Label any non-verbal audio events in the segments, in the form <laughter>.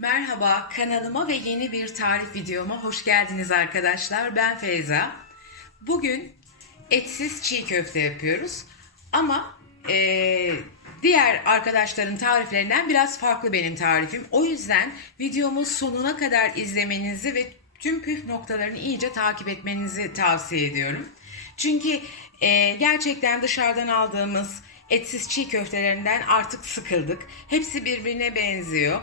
Merhaba, kanalıma ve yeni bir tarif videoma hoş geldiniz arkadaşlar. Ben Feyza. Bugün etsiz çiğ köfte yapıyoruz. Ama eee, diğer arkadaşların tariflerinden biraz farklı benim tarifim. O yüzden videomu sonuna kadar izlemenizi ve tüm püf noktalarını iyice takip etmenizi tavsiye ediyorum. Çünkü eee, gerçekten dışarıdan aldığımız etsiz çiğ köftelerinden artık sıkıldık. Hepsi birbirine benziyor.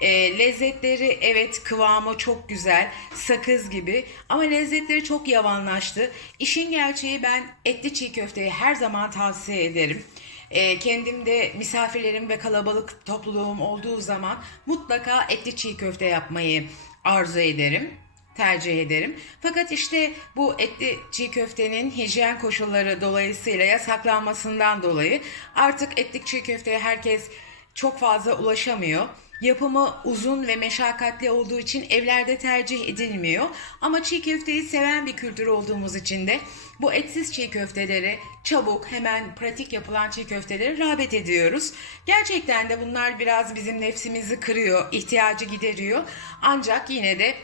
E, lezzetleri evet kıvamı çok güzel, sakız gibi ama lezzetleri çok yavanlaştı. İşin gerçeği ben etli çiğ köfteyi her zaman tavsiye ederim. E, kendim de misafirlerim ve kalabalık topluluğum olduğu zaman mutlaka etli çiğ köfte yapmayı arzu ederim tercih ederim. Fakat işte bu etli çiğ köftenin hijyen koşulları dolayısıyla yasaklanmasından dolayı artık etli çiğ köfteye herkes çok fazla ulaşamıyor. Yapımı uzun ve meşakkatli olduğu için evlerde tercih edilmiyor. Ama çiğ köfteyi seven bir kültür olduğumuz için de bu etsiz çiğ köfteleri çabuk hemen pratik yapılan çiğ köfteleri rağbet ediyoruz. Gerçekten de bunlar biraz bizim nefsimizi kırıyor, ihtiyacı gideriyor. Ancak yine de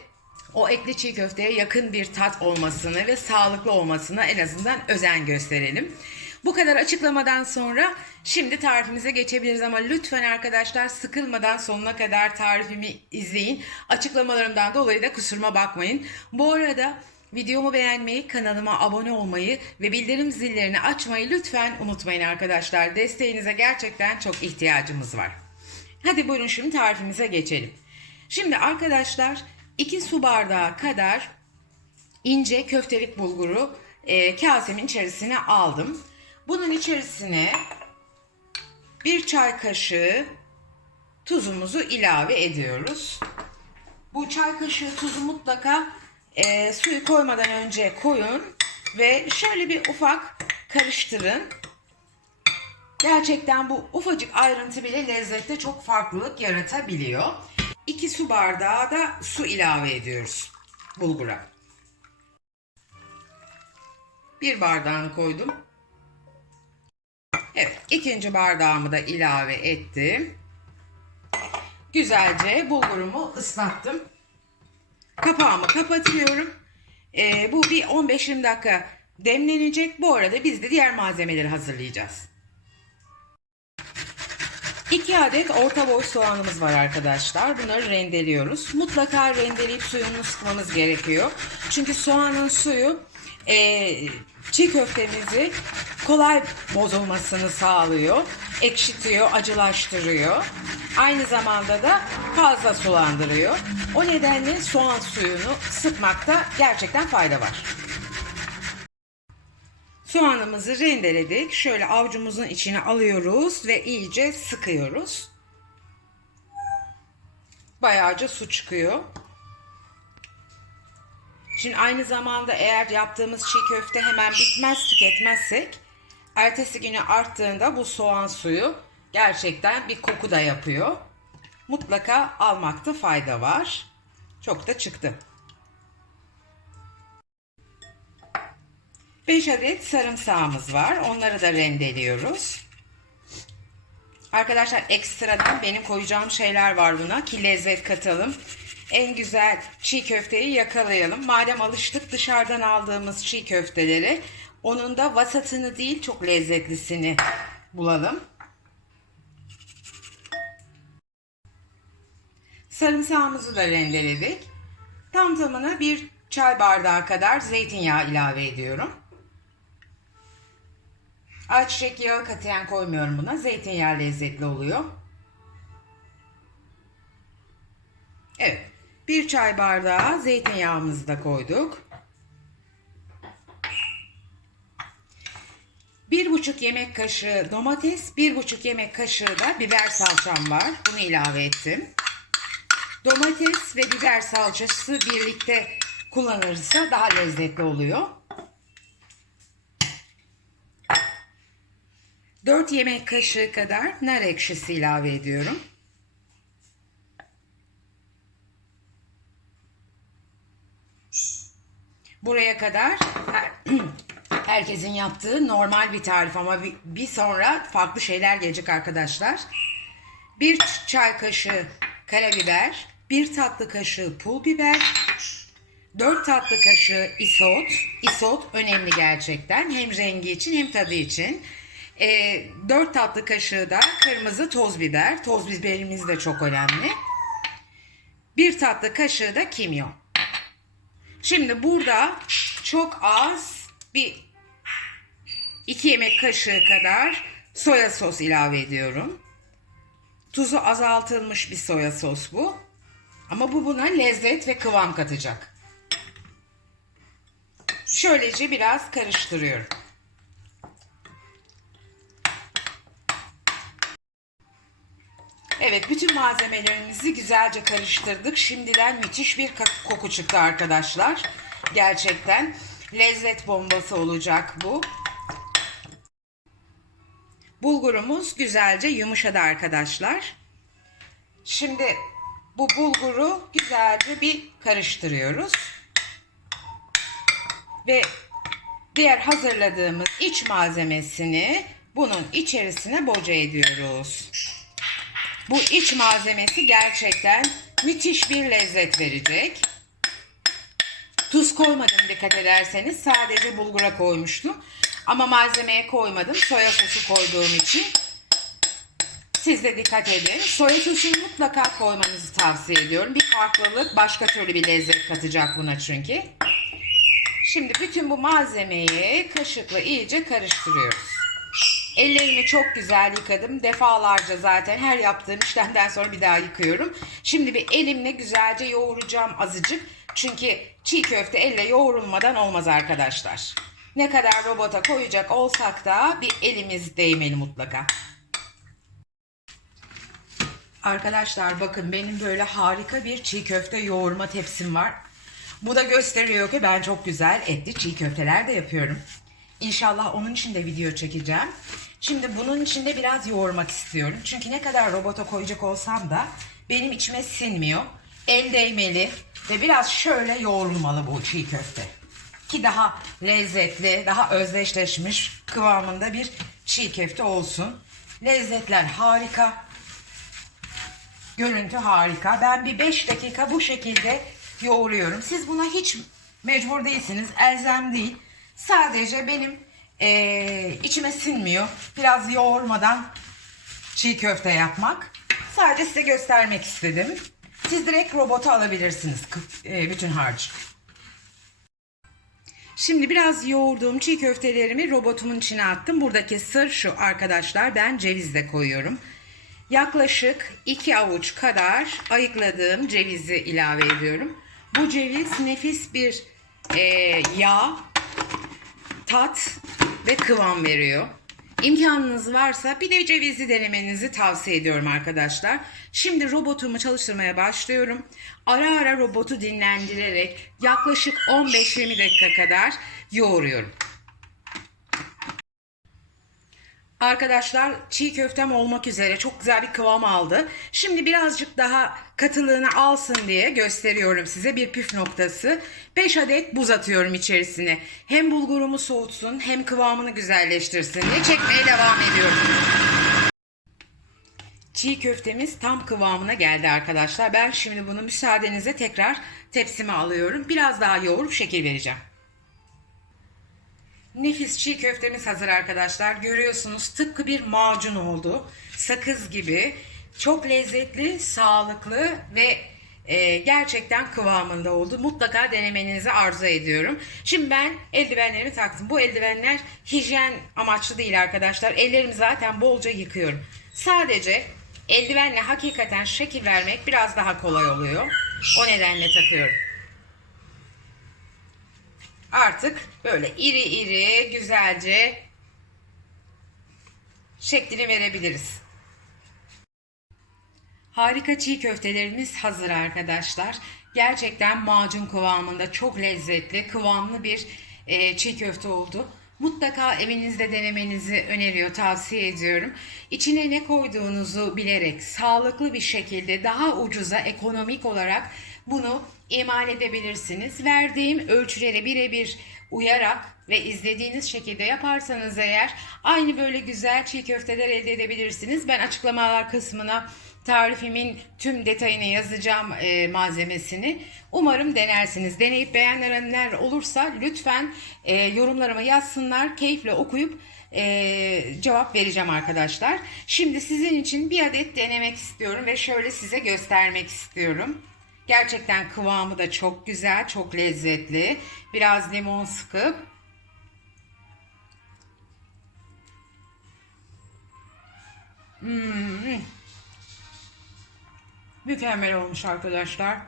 o etli çiğ köfteye yakın bir tat olmasını ve sağlıklı olmasına en azından özen gösterelim. Bu kadar açıklamadan sonra şimdi tarifimize geçebiliriz ama lütfen arkadaşlar sıkılmadan sonuna kadar tarifimi izleyin. Açıklamalarımdan dolayı da kusuruma bakmayın. Bu arada videomu beğenmeyi, kanalıma abone olmayı ve bildirim zillerini açmayı lütfen unutmayın arkadaşlar. Desteğinize gerçekten çok ihtiyacımız var. Hadi buyurun şimdi tarifimize geçelim. Şimdi arkadaşlar 2 su bardağı kadar ince köftelik bulguru e, kasemin içerisine aldım. Bunun içerisine bir çay kaşığı tuzumuzu ilave ediyoruz. Bu çay kaşığı tuzu mutlaka e, suyu koymadan önce koyun ve şöyle bir ufak karıştırın. Gerçekten bu ufacık ayrıntı bile lezzette çok farklılık yaratabiliyor. 2 su bardağı da su ilave ediyoruz bulgura. Bir bardağını koydum. Evet, ikinci bardağımı da ilave ettim. Güzelce bulgurumu ıslattım. Kapağımı kapatıyorum. Ee, bu bir 15-20 dakika demlenecek. Bu arada biz de diğer malzemeleri hazırlayacağız. 2 adet orta boy soğanımız var arkadaşlar. Bunları rendeliyoruz. Mutlaka rendeleyip suyunu sıkmamız gerekiyor. Çünkü soğanın suyu e, çiğ köftemizi kolay bozulmasını sağlıyor. Ekşitiyor, acılaştırıyor. Aynı zamanda da fazla sulandırıyor. O nedenle soğan suyunu sıkmakta gerçekten fayda var. Soğanımızı rendeledik. Şöyle avucumuzun içine alıyoruz ve iyice sıkıyoruz. Bayağıca su çıkıyor. Şimdi aynı zamanda eğer yaptığımız çiğ köfte hemen bitmez tüketmezsek ertesi günü arttığında bu soğan suyu gerçekten bir koku da yapıyor. Mutlaka almakta fayda var. Çok da çıktı. 5 adet sarımsağımız var. Onları da rendeliyoruz. Arkadaşlar ekstradan benim koyacağım şeyler var buna ki lezzet katalım. En güzel çiğ köfteyi yakalayalım. Madem alıştık dışarıdan aldığımız çiğ köfteleri onun da vasatını değil çok lezzetlisini bulalım. Sarımsağımızı da rendeledik. Tam tamına bir çay bardağı kadar zeytinyağı ilave ediyorum. Ayçiçek yağı katiyen koymuyorum buna. Zeytinyağı lezzetli oluyor. Evet. Bir çay bardağı zeytinyağımızı da koyduk. Bir buçuk yemek kaşığı domates, bir buçuk yemek kaşığı da biber salçam var. Bunu ilave ettim. Domates ve biber salçası birlikte kullanırsa daha lezzetli oluyor. 4 yemek kaşığı kadar nar ekşisi ilave ediyorum. Buraya kadar <clears throat> herkesin yaptığı normal bir tarif ama bir, sonra farklı şeyler gelecek arkadaşlar. Bir çay kaşığı karabiber, 1 tatlı kaşığı pul biber, 4 tatlı kaşığı isot. Isot önemli gerçekten. Hem rengi için hem tadı için. E, 4 tatlı kaşığı da kırmızı toz biber. Toz biberimiz de çok önemli. 1 tatlı kaşığı da kimyon. Şimdi burada çok az bir 2 yemek kaşığı kadar soya sos ilave ediyorum. Tuzu azaltılmış bir soya sos bu. Ama bu buna lezzet ve kıvam katacak. Şöylece biraz karıştırıyorum. Evet bütün malzemelerimizi güzelce karıştırdık. Şimdiden müthiş bir koku çıktı arkadaşlar. Gerçekten lezzet bombası olacak bu. Bulgurumuz güzelce yumuşadı arkadaşlar. Şimdi bu bulguru güzelce bir karıştırıyoruz. Ve diğer hazırladığımız iç malzemesini bunun içerisine boca ediyoruz. Bu iç malzemesi gerçekten müthiş bir lezzet verecek. Tuz koymadım dikkat ederseniz. Sadece bulgura koymuştum. Ama malzemeye koymadım. Soya sosu koyduğum için. Siz de dikkat edin. Soya sosunu mutlaka koymanızı tavsiye ediyorum. Bir farklılık, başka türlü bir lezzet katacak buna çünkü. Şimdi bütün bu malzemeyi kaşıkla iyice karıştırıyoruz. Ellerimi çok güzel yıkadım. Defalarca zaten her yaptığım işlemden sonra bir daha yıkıyorum. Şimdi bir elimle güzelce yoğuracağım azıcık. Çünkü çiğ köfte elle yoğrulmadan olmaz arkadaşlar. Ne kadar robota koyacak olsak da bir elimiz değmeli mutlaka. Arkadaşlar bakın benim böyle harika bir çiğ köfte yoğurma tepsim var. Bu da gösteriyor ki ben çok güzel etli çiğ köfteler de yapıyorum. İnşallah onun için de video çekeceğim. Şimdi bunun içinde biraz yoğurmak istiyorum. Çünkü ne kadar robota koyacak olsam da benim içime sinmiyor. El değmeli ve biraz şöyle yoğrulmalı bu çiğ köfte. Ki daha lezzetli, daha özdeşleşmiş kıvamında bir çiğ köfte olsun. Lezzetler harika. Görüntü harika. Ben bir 5 dakika bu şekilde yoğuruyorum. Siz buna hiç mecbur değilsiniz. Elzem değil. Sadece benim ee, içime sinmiyor. Biraz yoğurmadan çiğ köfte yapmak. Sadece size göstermek istedim. Siz direkt robota alabilirsiniz e, bütün harcı. Şimdi biraz yoğurduğum çiğ köftelerimi robotumun içine attım. Buradaki sır şu arkadaşlar. Ben ceviz de koyuyorum. Yaklaşık 2 avuç kadar ayıkladığım cevizi ilave ediyorum. Bu ceviz nefis bir e, yağ, tat ve kıvam veriyor. İmkanınız varsa bir de cevizi denemenizi tavsiye ediyorum arkadaşlar. Şimdi robotumu çalıştırmaya başlıyorum. Ara ara robotu dinlendirerek yaklaşık 15-20 dakika kadar yoğuruyorum. Arkadaşlar çiğ köftem olmak üzere çok güzel bir kıvam aldı. Şimdi birazcık daha katılığını alsın diye gösteriyorum size bir püf noktası. 5 adet buz atıyorum içerisine. Hem bulgurumu soğutsun hem kıvamını güzelleştirsin diye çekmeye devam ediyorum. Çiğ köftemiz tam kıvamına geldi arkadaşlar. Ben şimdi bunu müsaadenizle tekrar tepsime alıyorum. Biraz daha yoğurup şekil vereceğim. Nefis çiğ köftemiz hazır arkadaşlar. Görüyorsunuz tıpkı bir macun oldu. Sakız gibi. Çok lezzetli, sağlıklı ve e, gerçekten kıvamında oldu. Mutlaka denemenizi arzu ediyorum. Şimdi ben eldivenlerimi taktım. Bu eldivenler hijyen amaçlı değil arkadaşlar. Ellerimi zaten bolca yıkıyorum. Sadece eldivenle hakikaten şekil vermek biraz daha kolay oluyor. O nedenle takıyorum artık böyle iri iri güzelce şeklini verebiliriz. Harika çiğ köftelerimiz hazır arkadaşlar. Gerçekten macun kıvamında çok lezzetli, kıvamlı bir e, çiğ köfte oldu. Mutlaka evinizde denemenizi öneriyor, tavsiye ediyorum. İçine ne koyduğunuzu bilerek sağlıklı bir şekilde daha ucuza, ekonomik olarak bunu imal edebilirsiniz. Verdiğim ölçülere birebir uyarak ve izlediğiniz şekilde yaparsanız eğer aynı böyle güzel çiğ köfteler elde edebilirsiniz. Ben açıklamalar kısmına tarifimin tüm detayını yazacağım e, malzemesini. Umarım denersiniz. Deneyip beğenenler olursa lütfen e, yorumlarıma yazsınlar. Keyifle okuyup e, cevap vereceğim arkadaşlar. Şimdi sizin için bir adet denemek istiyorum ve şöyle size göstermek istiyorum. Gerçekten kıvamı da çok güzel, çok lezzetli. Biraz limon sıkıp Hmm. Mükemmel olmuş arkadaşlar.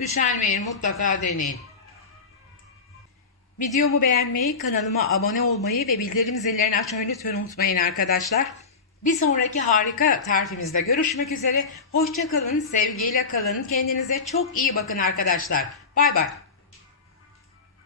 Üşenmeyin mutlaka deneyin. Videomu beğenmeyi, kanalıma abone olmayı ve bildirim zillerini açmayı lütfen unutmayın arkadaşlar. Bir sonraki harika tarifimizde görüşmek üzere. Hoşça kalın, sevgiyle kalın. Kendinize çok iyi bakın arkadaşlar. Bay bay.